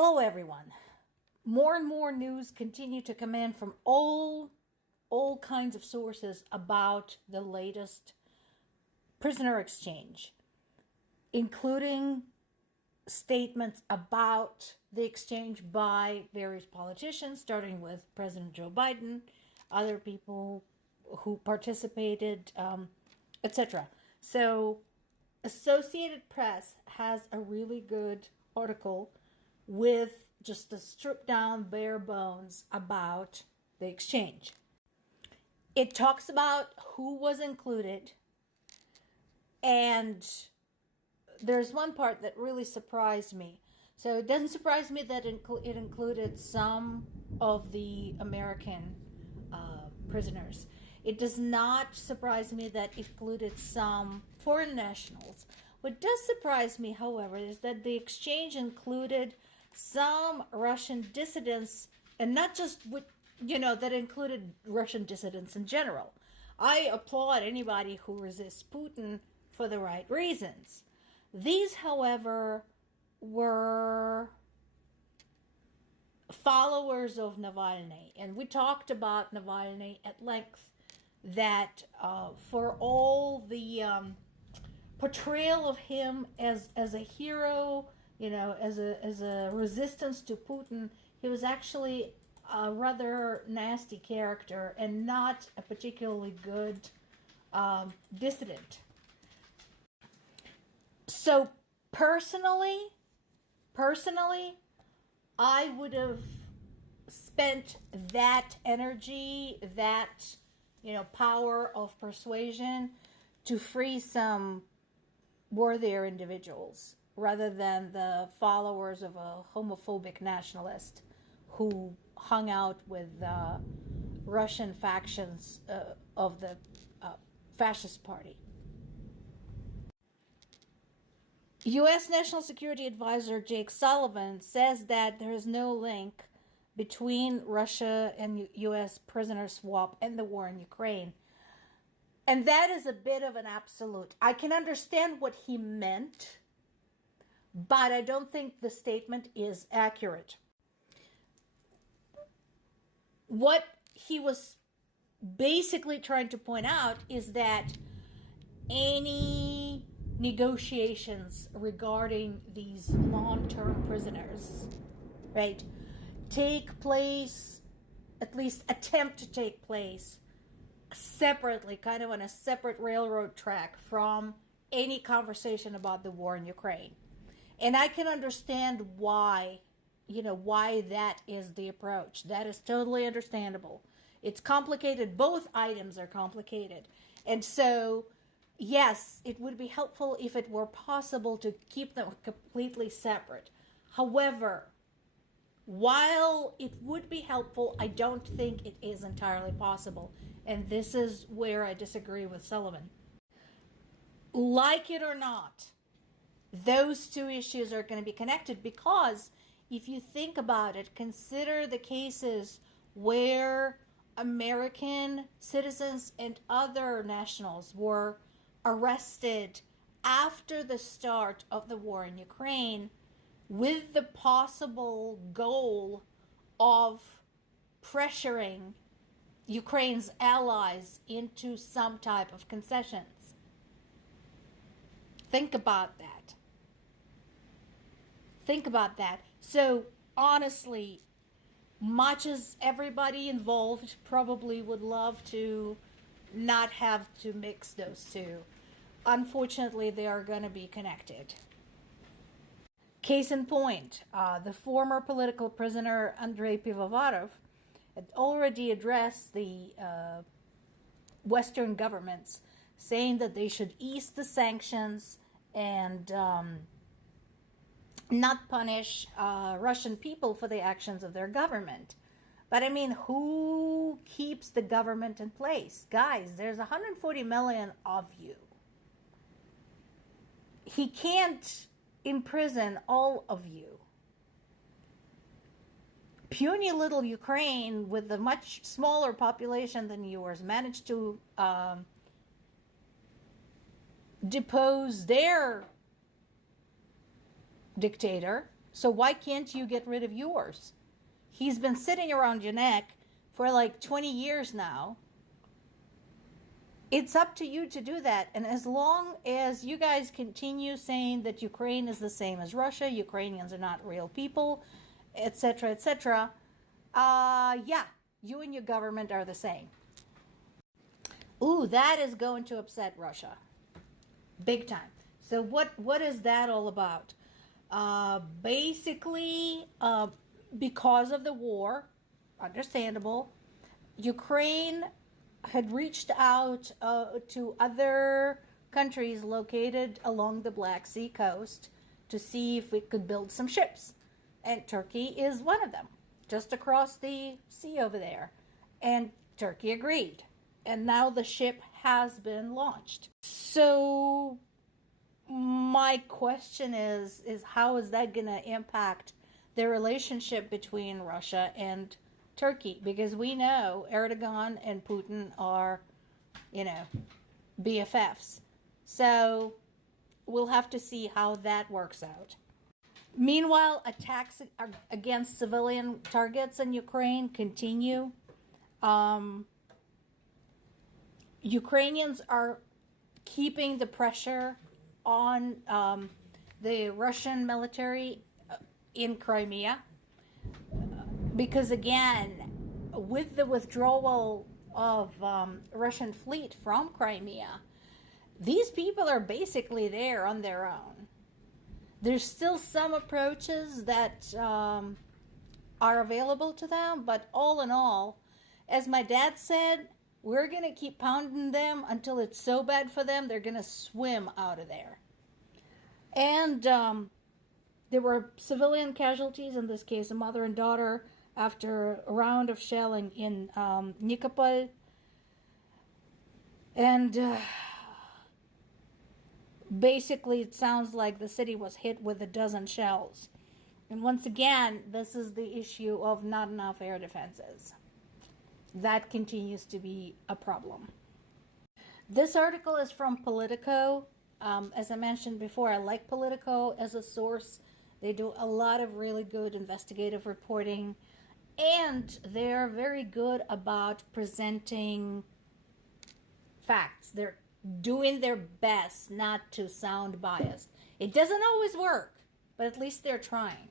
Hello, everyone. More and more news continue to come in from all kinds of sources about the latest prisoner exchange, including statements about the exchange by various politicians, starting with President Joe Biden, other people who participated, etc. So, Associated Press has a really good article with just the stripped down bare bones about the exchange. It talks about who was included, and there's one part that really surprised me. So it doesn't surprise me that it included some of the American prisoners. It does not surprise me that it included some foreign nationals. What does surprise me, however, is that the exchange included some Russian dissidents, and not just that included Russian dissidents in general. I applaud anybody who resists Putin for the right reasons. These, however, were followers of Navalny, and we talked about Navalny at length, that for all the portrayal of him as a hero, as a resistance to Putin, he was actually a rather nasty character and not a particularly good dissident. So personally, I would have spent that energy, that power of persuasion to free some worthier individuals, rather than the followers of a homophobic nationalist who hung out with Russian factions of the fascist party. U.S. National Security Advisor Jake Sullivan says that there is no link between Russia and U.S. prisoner swap and the war in Ukraine. And that is a bit of an absolute. I can understand what he meant, but I don't think the statement is accurate. What he was basically trying to point out is that any negotiations regarding these long-term prisoners, right, take place, at least attempt to take place, separately, kind of on a separate railroad track from any conversation about the war in Ukraine. And I can understand why that is the approach. That is totally understandable. It's complicated. Both items are complicated. And so, yes, it would be helpful if it were possible to keep them completely separate. However, while it would be helpful, I don't think it is entirely possible. And this is where I disagree with Sullivan. Like it or not, those two issues are going to be connected, because if you think about it, consider the cases where American citizens and other nationals were arrested after the start of the war in Ukraine, with the possible goal of pressuring Ukraine's allies into some type of concessions. Think about that. So, honestly, much as everybody involved probably would love to not have to mix those two, unfortunately, they are going to be connected. Case in point, the former political prisoner Andrei Pivovarov had already addressed the Western governments, saying that they should ease the sanctions and not punish Russian people for the actions of their government. But I mean, who keeps the government in place? Guys, there's 140 million of you. He can't imprison all of you. Puny little Ukraine, with a much smaller population than yours, managed to depose their dictator So why can't you get rid of yours? He's been sitting around your neck for like 20 years now. It's up to you to do that. And as long as you guys continue saying that Ukraine is the same as Russia, Ukrainians are not real people, etc., etc., yeah, you and your government are the same. Ooh, that is going to upset Russia. Big time. So what is that all about? Basically, because of the war, understandable, Ukraine had reached out to other countries located along the Black Sea coast to see if we could build some ships. And Turkey is one of them, just across the sea over there. And Turkey agreed. And now the ship has been launched. So my question is how is that going to impact the relationship between Russia and Turkey? Because we know Erdogan and Putin are, BFFs. So we'll have to see how that works out. Meanwhile, attacks against civilian targets in Ukraine continue. Ukrainians are keeping the pressure on the Russian military in Crimea. Because again, with the withdrawal of Russian fleet from Crimea, these people are basically there on their own. There's still some approaches that are available to them, but all in all, as my dad said, we're going to keep pounding them until it's so bad for them, they're going to swim out of there. And there were civilian casualties, in this case, a mother and daughter, after a round of shelling in Nikopol. And basically, it sounds like the city was hit with a dozen shells. And once again, this is the issue of not enough air defenses. That continues to be a problem. This article is from Politico. As I mentioned before, I like Politico as a source. They do a lot of really good investigative reporting, and they're very good about presenting facts. They're doing their best not to sound biased. It doesn't always work, but at least they're trying.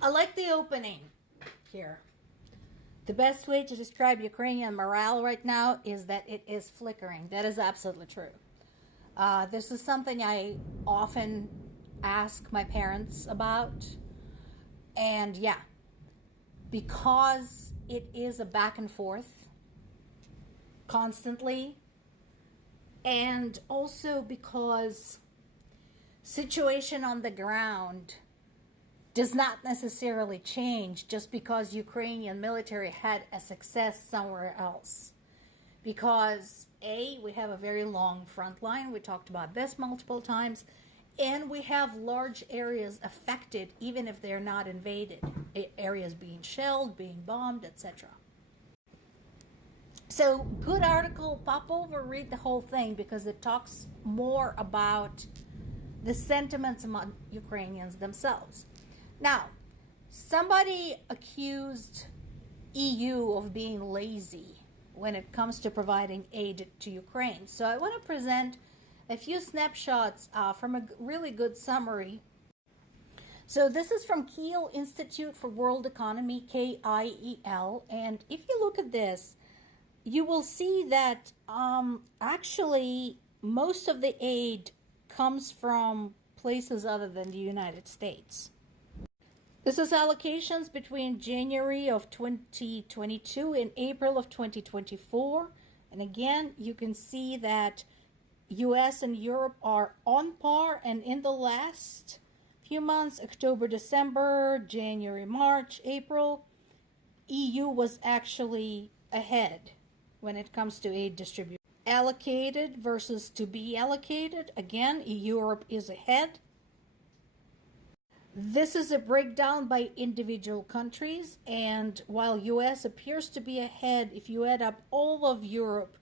I like the opening here. The best way to describe Ukrainian morale right now is that it is flickering. That is absolutely true. This is something I often ask my parents about. And yeah, because it is a back and forth constantly, and also because situation on the ground does not necessarily change just because Ukrainian military had a success somewhere else. Because A, we have a very long front line. We talked about this multiple times. And we have large areas affected, even if they're not invaded. Areas being shelled, being bombed, etc. So, good article. Pop over, read the whole thing, because it talks more about the sentiments among Ukrainians themselves. Now, somebody accused EU of being lazy when it comes to providing aid to Ukraine. So I want to present a few snapshots from a really good summary. So this is from Kiel Institute for World Economy, KIEL. And if you look at this, you will see that actually most of the aid comes from places other than the United States. This is allocations between January of 2022 and April of 2024. And again, you can see that US and Europe are on par, and in the last few months, October, December, January, March, April, EU was actually ahead when it comes to aid distribution. Allocated versus to be allocated, again, Europe is ahead. This is a breakdown by individual countries, and while US appears to be ahead, if you add up all of Europe,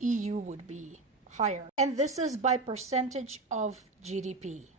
EU would be higher. And this is by percentage of GDP.